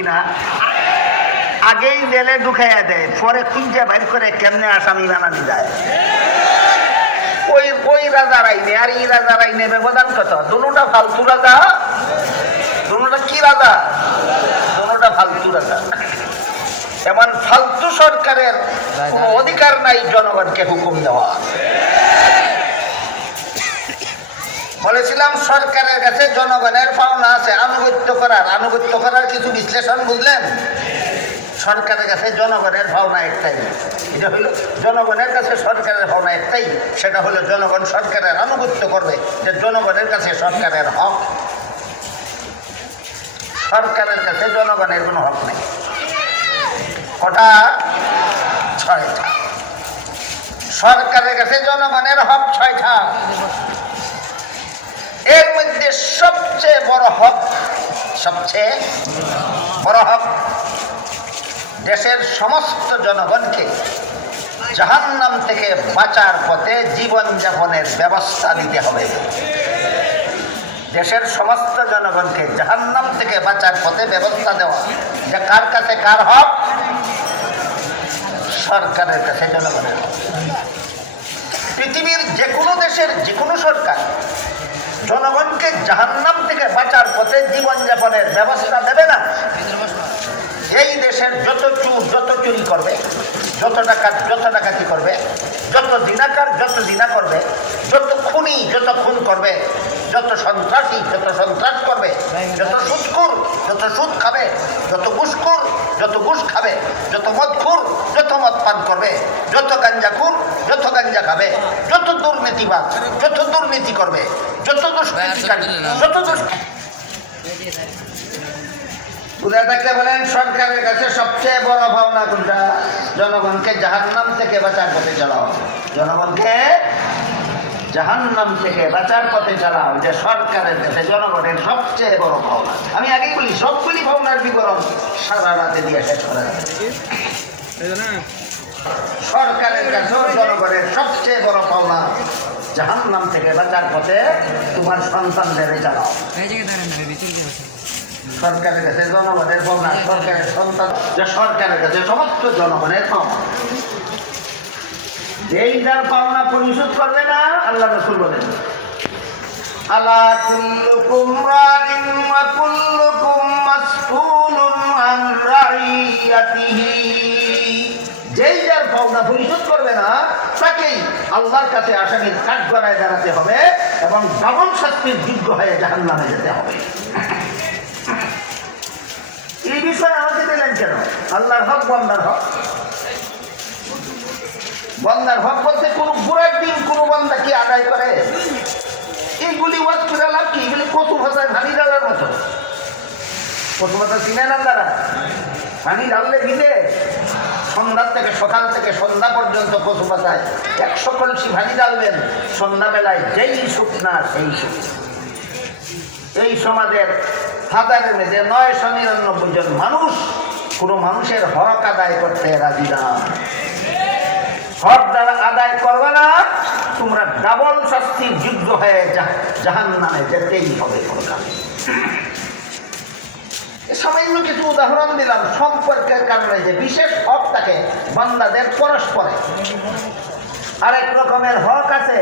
কিনা, আগেই জেলে ঢুকাইয়া দেয়, পরে খুঁজে বাইর করে কেমনে আসামি বানানো যায়। ওই রাজার আইনে আর এই রাজার আইনে ব্যবধান কত? দুটা ফালতু রাজা, দুটা কি রাজা? দুটা ফালতু রাজা। এমন ফালতু সরকারের কোন অধিকার নাই জনগণকে হুকুম দেওয়া। বলেছিলাম সরকারের কাছে জনগণের পাওনা আছে আনুগত্য করার কিছু বিশ্লেষণ বুঝলেন? সরকারের কাছে জনগণের ভাবনা একটাই, এটা হইল জনগণের কাছে সরকারের ভাবনা একটাই, সেটা হলো জনগণ সরকারের আনুগত্য করবে, যে জনগণের কাছে সরকারের হক। সরকারের কাছে জনগণের কোনো হক নেই। কটা? 6টা। সরকারের কাছে জনগণের হক 6টা। এর মধ্যে সবচেয়ে বড় হক দেশের সমস্ত জনগণকে জাহান্নাম থেকে বাঁচার পথে জীবনযাপনের ব্যবস্থা দিতে হবে। দেশের সমস্ত জনগণকে জাহান্নাম থেকে বাঁচার পথে ব্যবস্থা দেওয়া, যে কার কাছে কার হক? সরকারের কাছে জনগণের হক। পৃথিবীর যে কোনো দেশের যে কোনো সরকার জনগণকে জাহান্নাম থেকে বাঁচার পথে জীবনযাপনের ব্যবস্থা দেবে না। এই দেশের যত চুর যত চুরি করবে, যত ডাকাতি করবে, যত জিনাকার যত জিনা করবে, যত খুনি যত খুন করবে, যত সন্ত্রাসী যত সন্ত্রাস করবে, যত সুদখোর যত সুদ খাবে, যত ঘুষখোর যত ঘুষ খাবে, যত মদখোর যত মদ পান করবে, যত গাঞ্জাখোর যত গাঞ্জা খাবে, যত দুর্নীতিবাদ যত দুর্নীতি করবে, যত দুষ্কৃতিকারী যত বুঝে থাকতে বলেন সরকারের কাছে সবচেয়ে বড় ভাবনা কোনটা? জনগণকে জাহান্নাম থেকে বাঁচার পথে চালাও। জনগণকে জাহান্নাম থেকে বাঁচার পথে চালাও, যে সরকারের কাছে জনগণের সবচেয়ে বড় ভাবনা। আমি আগেই বলি সবগুলি ভাবনার বিবরণ সারা রাতে দিয়ে শেষ করা যাবে। সরকারের কাছেও জনগণের সবচেয়ে বড় পাওনা জাহান্নাম থেকে বাঁচার পথে তোমার সন্তানদের চালাও। সরকারের কাছে জনগণের পাওনা, সরকারের সন্তান, যে সরকারের কাছে সমস্ত জনগণের পাওনা। যেই যার পাওনা পরিশোধ করবে না, আল্লাহ রাসূল বলেন আলা কুল্লুকুম রাইন ওয়া কুল্লুকুম মাসউলুন আন রাইয়াতিহি। যেই যার পাওনা পরিশোধ করবে না, তাকেই আল্লাহর কাছে আসামির কাঠগড়ায় দাঁড়াতে হবে এবং ডাবল শাস্তির যোগ্য হয়ে জাহান্নামে যেতে হবে। এই বিষয়ে আমাকে দিলেন কেন? আল্লাহর হক বান্দার হক। বান্দার হক বলতে কোনো বুড়ার দিন কোনো বান্দা কি আদায় করে? এইগুলি ওয়াজ করে লাভ কি? এগুলি কচু ভাষায় ধানি ডালার মতো। কচু ভাষা চিনেন আপনারা? ধানি ডাললে ভিজে সকাল থেকে সন্ধ্যা পর্যন্ত কচু পাতায় 100 কলসি ভাজি ডালবেন, সন্ধ্যাবেলায় যেই শুকনা সেই শুকনা। এই সমাজের হাজারের মধ্যে 999 জন মানুষ কোনো মানুষের হক আদায় করতে রাজি না। হক দ্বারা আদায় করবে না, তোমরা ডাবল শাস্তির যোগ্য হয়ে জাহান্নামে যেতেই হবে। সামান্য কিছু উদাহরণ দিলাম সম্পর্কের কারণে, যে বিশেষ হক থাকে বান্দাদের পরস্পরে। আরেক রকমের হক আছে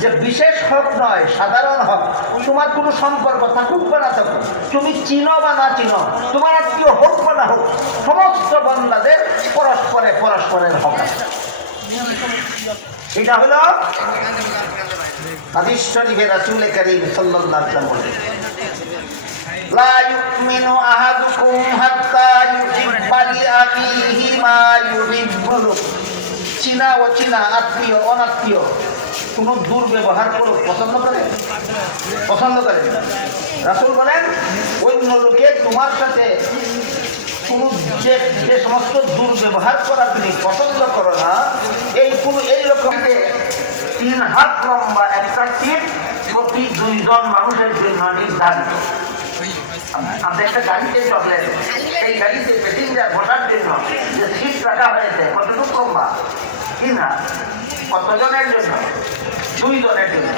যে বিশেষ হক নয়, সাধারণ হক। তোমার কোনো সম্পর্ক থাকুক বা না থাকুক, তুমি চিনো বা না চিনো, তোমার আত্মীয় হোক বা না হোক, সমস্ত বান্দাদের পরস্পরের হক আছে। এটা হলো হাদিস শরীফে রাসূল করিম সাল্লাল্লাহু আলাইহি ওয়াসাল্লাম বলেন, লা ইউমিনু আহাদুকুম হাত্তা ইউহিব্বা লিআখিহি মা ইউহিব্বু। চিনা অচিনা, আত্মীয় অনাত্মীয় কোনো দুর্ব্যবহার করো পছন্দ করে? রাসূল বলেন অন্য লোকে তোমার সাথে কোনো যে সমস্ত দুর্ব্যবহার করা তুমি পছন্দ করো না, এইরকম 3 হাত লম্বা একটা সিট প্রতি 2 জন মানুষের জন্য নির্ধারিত। আপনি একটা গাড়িতে চললেন, এই গাড়িতে প্যাসেঞ্জার বসার জন্য যে সিট রাখা হয়েছে কতটুকু লম্বা? 3 হাত। কতজনের জন্য? 2 জনের জন্য।